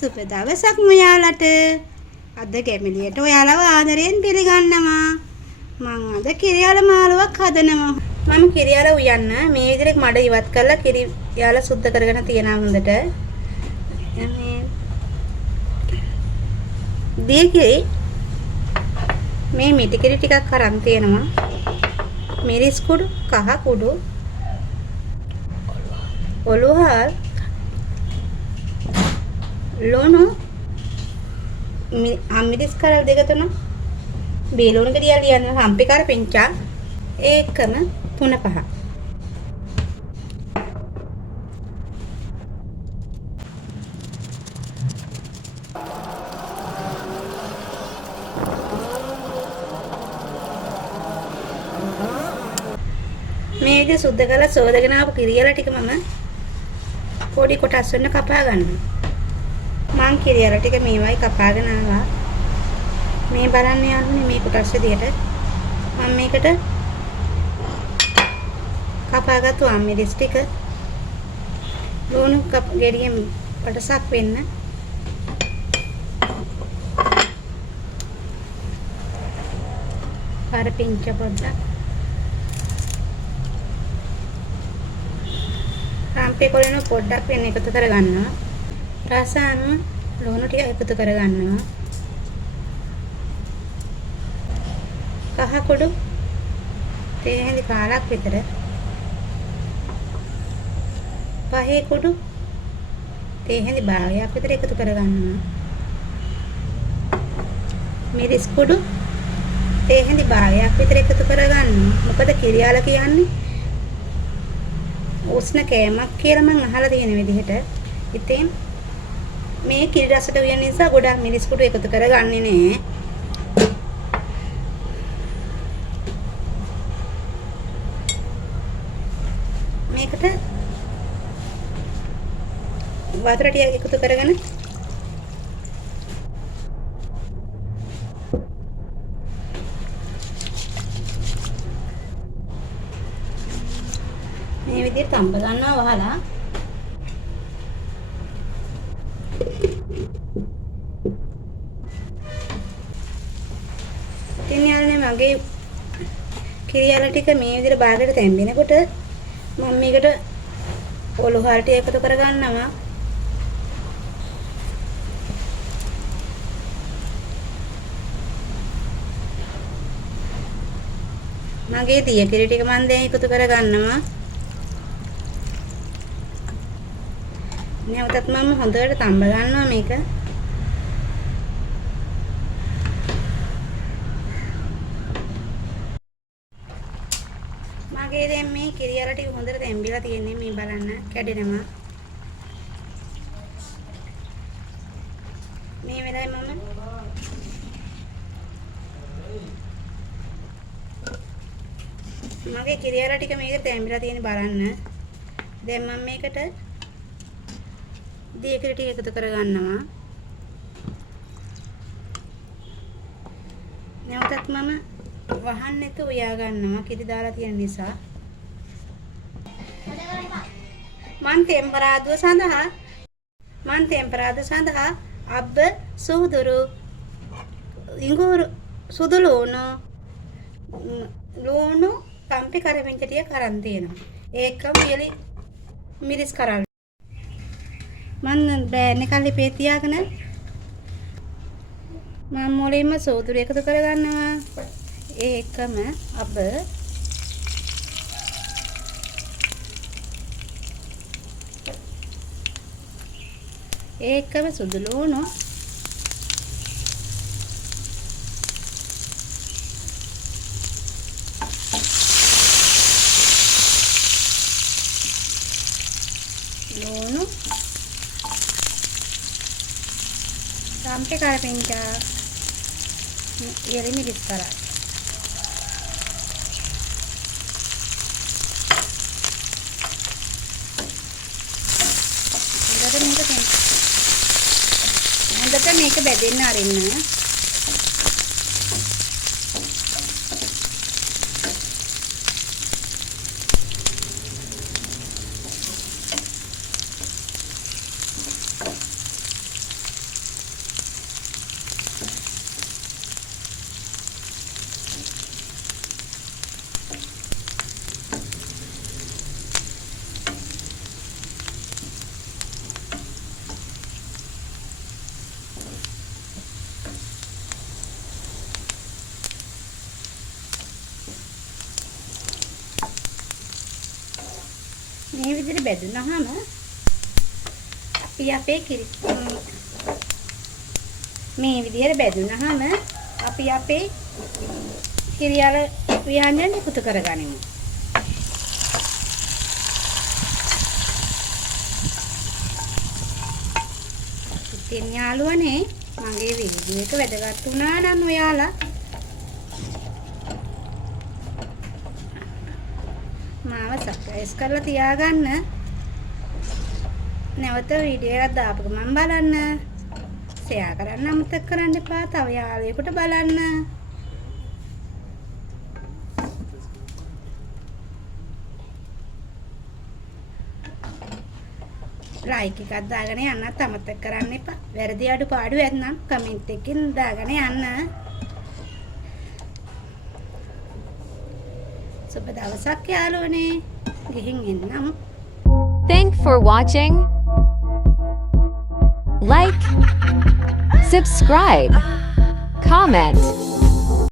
සුබ දවසක් ඔයාලට. අද ගැමිලියට ඔයාලව ආදරයෙන් පිළිගන්නවා. මං අද කිරියාල මාළුවක් හදනවා. මම කිරියාල උයන්න මේ විදිහට මඩ ඉවත් කරලා කිරියාල සුද්ධ කරගෙන තියනවා හොඳට. දීකිරි මේ මිටි කිරි ටිකක් අරන් තියෙනවා. මිරිස් කුඩු, කහ කුඩු, ඔලුහල්, ලුණු, මිරිස් කරල් දෙක තුන, බීලුණු ගෙඩියක් ලියන්න හම්පි කර පිංචා ඒකම 3-5. මේ විදිහ සුද්ධ කරලා සෝදගෙන ආපු කිරියාල ටික මම පොඩි කොටස් වලින් කපා ගන්නවා. මං කිරියාල ටික මේවයි කපාගෙන ආවා. මේ බලන්න යන්නේ මේ කොටස් විදියට. මම මේකට කපාගත්තු මිරිස් ටික ලුණු ගෙඩියෙන් කොටසක් වෙන්න පරපිංච පොඩ්ඩක් රාම්පේ කොලන පොඩ්ඩක් වෙන එකතු කරගන්නවා. රස අනුව ලුණු ටික එකතු කරගන්නවා. කහ කුඩු තේ හැඳි කාලක් විතර, පහේ කුඩු තේ හැඳි භාගයක් විතර එකතු කරගන්නවා. මිරිස් කුඩු තේ හැඳි භාගයක් විතර එකතු කරගන්නවා. මොකද කිරියාල කියන්නේ උෂ්ණ කෑමක් කියලා මම අහලා තියෙන විදිහට. ඉතින් මේ කිරි රසට උයන නිසා ගොඩක් මිරිස් කුඩු එකතු කරගන්නේ නැහැ. මේකට වතුර ටික එකතු කරගෙන මේ විදිහට තඹ ගන්නවා වහලා. ඉතින් යාළුවනේ මගේ කිරියාල ටික මේ විදිහට බාගට තැම්බෙනකොට මම මේකට ඔලුහල් ටික එකතු කරගන්නවා. මගේ දිය කිරි ටික මම දැන් එකතු කරගන්නවා. නැවතත් මම හොඳට තඹ ගන්නවා මේක. මගේ දැන් මේ කිරියාල ටික හොඳට තැම්බිලා තියෙන්නේ. මේ බලන්න කැඩෙනවා. මේ වෙලාවේ මගේ කිරියාල ටික මේකට තැම්බිලා තියෙන්නේ බලන්න. දැන් මම මේකට දීකිරි ටික එකතු කරගන්නවා. නැවතත් මම වහන්න එක උයා ගන්නවා කිරි දාලා තියෙන නිසා. මන් තෙම්පරාදුව සඳහා අබ්බ සූදුරු ඉඟුරු සුදු ලුණු කම්පි කරපිංච ටික කරන් තියෙනවා. ඒකම මිරිස් කරල් මම බෑන් එක ලිපේ තියාගෙන මම මුලින්ම සෝදුරු එකතු කරගන්නවා. ඒකම අබ ඒකම සුදු ලුණු sampai karpinca ini disekarang. Nanti මේක බෙදෙන්න අරින්න. මේ විදිහට බෙදුනහම අපි අපේ මේ විදිහට බෙදුනහම අපි අපේ කිරියල ව්‍යංජන එකතු කරගනිමු. ඉතින් යාළුවනේ මගේ වීඩියෝ එක වැදගත් වුණා නම් ඔයාලා මාව සබ්ස්ක්‍රයිබ් කරලා තියාගන්න. නැවත වීඩියෝ එකක් දාපු ගමන් බලන්න. ෂෙයා කරන්න අමතක කරන්න එපා. තව යාළුවෙකුට බලන්න. ලයික් එකක් දාගෙන යන්නත් අමතක කරන්න එපා. වැරදි අඩුපාඩු ඇත්නම් කමෙන්ට් එකකින් දාගෙන යන්න. සුබ දවසක් යාළුවනේ. ගිහින් එන්නම්. Thanks for watching. Like, subscribe, comment.